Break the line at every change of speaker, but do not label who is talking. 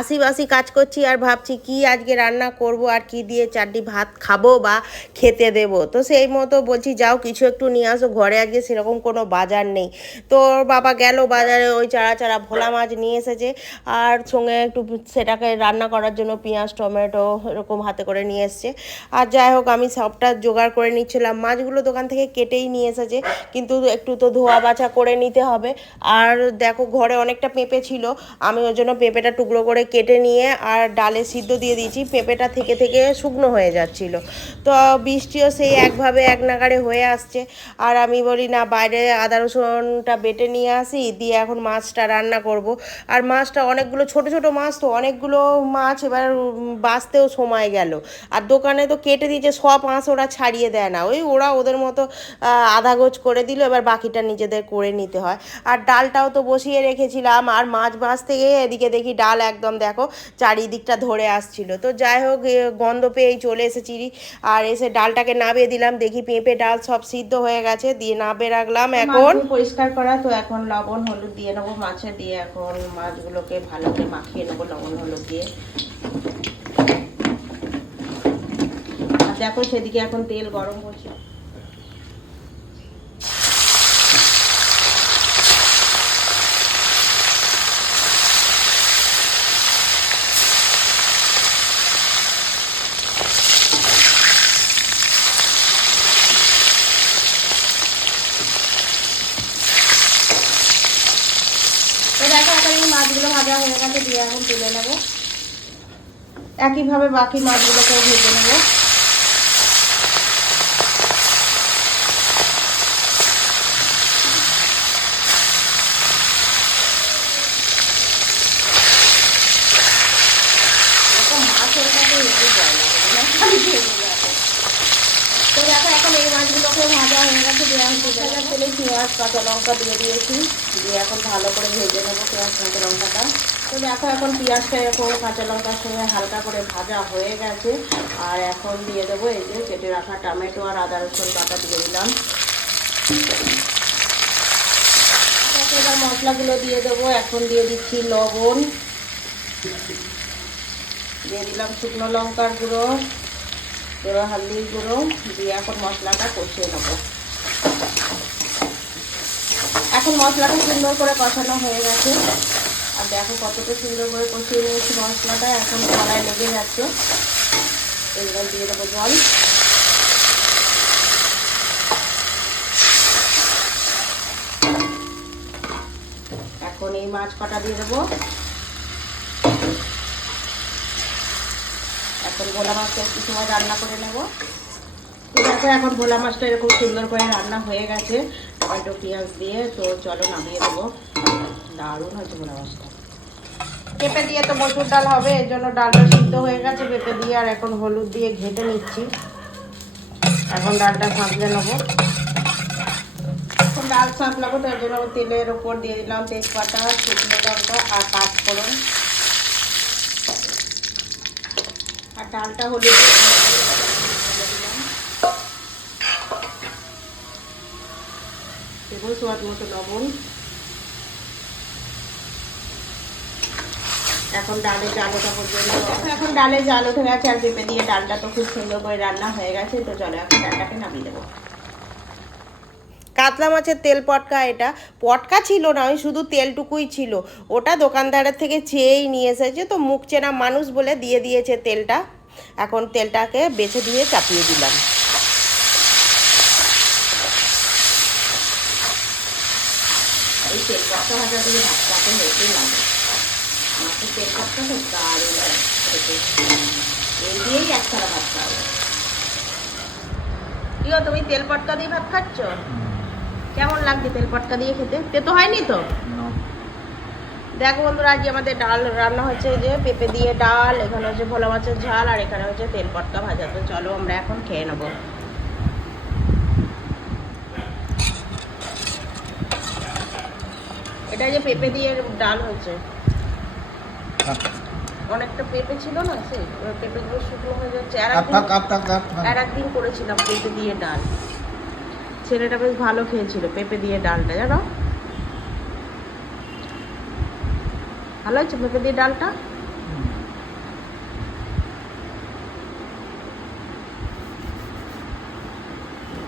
আশি বাসি কাজ করছি আর ভাবছি কি আজকে রান্না করব আর কি দিয়ে চারটি ভাত খাব বা খেতে দেবো। তো সেই মতো বলছি, যাও কিছু একটু নিয়ে আসো, ঘরে আজকে সেরকম কোনো বাজার নেই। তো বাবা গেল বাজারে, ওই চারা চারা ভোলা মাছ নিয়ে এসেছে। আর সঙ্গে একটু সেটাকে রান্না করার জন্য পেঁয়াজ, টমেটো এরকম হাতে করে নিয়ে এসছে। আর যাই হোক, আমি সবটা জোগাড় করে নিচ্ছিলাম। মাছগুলো দোকান থেকে কেটেই নিয়ে এসেছে, কিন্তু একটু তো ধোয়া বাছা করে নিতে হবে। আর দেখো, ঘরে অনেকটা পেঁপে ছিল, আমি ওই জন্য পেঁপেটা টুকরো করে কেটে নিয়ে আর ডালে সিদ্ধ দিয়ে দিয়েছি। পেঁপেটা থেকে থেকে শুকনো হয়ে যাচ্ছিল। তো বৃষ্টিও সেই একভাবে এক নাগাড়ে হয়ে আসছে। আর আমি বলি, না, বাইরে আদা রসুনটা বেটে নিয়ে আসি, দিয়ে এখন মাছটা রান্না করব। আর মাছটা অনেকগুলো, ছোট ছোট মাছ তো, অনেকগুলো মাছ এবার বাঁচতেও সময় গেল। আর দোকানে তো কেটে দিয়েছে, সব মাছ ওরা ছাড়িয়ে দেয় না। ওই ওরা ওদের মতো আধা গোছ করে দিল, এবার বাকিটা নিজেদের করে নিতে হয়। আর ডালটাও তো বসিয়ে রেখেছিলাম। আর মাছ বাঁচতে গিয়ে এদিকে দেখি ডাল একদম দেখো চারিদিকটা ধরে আসছিল। তো যাই হোক গন্ধ পেয়েই চলে এসেছি আর এসে ডালটাকে নাবিয়ে দিলাম। দেখি পেঁপে ডাল সব সিদ্ধ হয়ে গেছে দিয়ে নাবে রাখলাম এখন। পরিষ্কার করা তো এখন লবণ হলুদ দিয়ে নেব মাছে দিয়ে এখন মাছগুলোকে ভালো করে মাখিয়ে নেব লবণ হলুদ দিয়ে। দেখো সেদিকে এখন তেল গরম করছে তো দেখো এখন এই মাছগুলো ভাজা হয়ে গেছে দিয়ে এখন তুলে নেব। একইভাবে বাকি মাছগুলোকেও ভেজে নেব এরকম মাছ হয়ে গেছে একটু ভয় লাগে, মানে খালি ভেজে যাবে। তো দেখো এখন এই মাছগুলোকে ভাজা হয়ে গেছে দিয়ে এখন তুলে পেঁয়াজ কাঁচা লঙ্কা দিয়ে দিয়েছি দিয়ে এখন ভালো করে ভেজে পেঁয়াজ কাঁচা লঙ্কাটা তো এখন কাঁচা হালকা করে ভাজা হয়ে গেছে আর এখন দিয়ে দেবো কেটে রাখা টমেটো আর আদা রসুন দিয়ে দিলাম মশলাগুলো দিয়ে দেবো এখন দিয়ে দিচ্ছি লবণ দিয়ে দিলাম শুকনো লঙ্কার গুঁড়ো এবার হলদির গুঁড়ো দিয়ে এখন মশলাটা কষিয়ে নেব। এখন মশলাটা সুন্দর করে কষানো হয়ে গেছে। আর দেখো কতটা সুন্দর করে কষিয়ে নিয়েছি মশলাটা, এখন কড়াই লেগে যাচ্ছে। এবার দিয়ে দেবো জল। এখন এই মাছ কটা দিয়ে দেবো? এখন ভোলা মাছটা একটু সময় রান্না করে নেব। আছে, এখন ভোলা মাছটা এরকম সুন্দর করে রান্না হয়ে গেছে। টমেটো পেঁয়াজ দিয়ে, তো চলো নামিয়ে দেবো। দারুণ হয়েছে ভোলা মাছটা। পেঁপে দিয়ে তো মসুর ডাল হবে, এর জন্য ডালটা সিদ্ধ হয়ে গেছে। পেঁপে দিয়ে আর এখন হলুদ দিয়ে ঘেটে নিচ্ছি। এখন ডালটা সাঁতলে নেব। এখন ডাল সাঁতলাবো, তার জন্য তেলের ওপর দিয়ে দিলাম তেজপাতা, শুকনো লঙ্কা আর পাঁচফোড়ন। আর ডালটা হলে দেবো স্বাদ মতো লবণ। এখন ডালে জালোটা পর্যন্ত এখন ডালে জাল উঠে গেছে আর পেঁপে দিয়ে ডালটা তো খুব সুন্দর করে রান্না হয়ে গেছে, তো চলো এখন ডালটাকে নামিয়ে দেবো কাতলা মাছের তেল পটকা এটা। পটকা ছিল না ওই শুধু তেলটুকুই ছিল। ওটা দোকানদারের থেকে চেয়েই নিয়ে এসেছে তো মুখ চেনা মানুষ বলে দিয়ে দিয়েছে তেলটা। এখন তেলটাকে বেছে দিয়ে চাপিয়ে দিলাম। এই তেল পটকা ভাজা দিয়ে ভাত খাতে লাগে মাছের তেল পটকা তো দারুণ খেতে। এই দিয়েই এক ভাত খাওয়া কি গো, তুমি তেল পটকা দিয়ে ভাত খাচ্ছ? কেমন লাগছে তেল পটকা দিয়ে খেতে? তেতো হয়নি তো? দেখো বন্ধুরা আজকে আমাদের ডাল রান্না হচ্ছে যে পেঁপে দিয়ে ডাল এখানে হচ্ছে ভোলা মাছের ঝাল আর এখানে হচ্ছে তেল পটকা ভাজা। তো চলো আমরা এখন খেয়ে নেব। এটা যে পেঁপে দিয়ে ডাল হচ্ছে অনেকটা পেঁপে ছিল না সে ওই পেঁপেগুলো শুকনো হয়ে যাচ্ছে। আর একদিন করেছিলাম পেঁপে দিয়ে ডাল। ছেলেটা বেশ ভালো খেয়েছিল পেঁপে দিয়ে ডালটা জানো? ভালো হয়েছে পেঁপে দিয়ে ডালটা?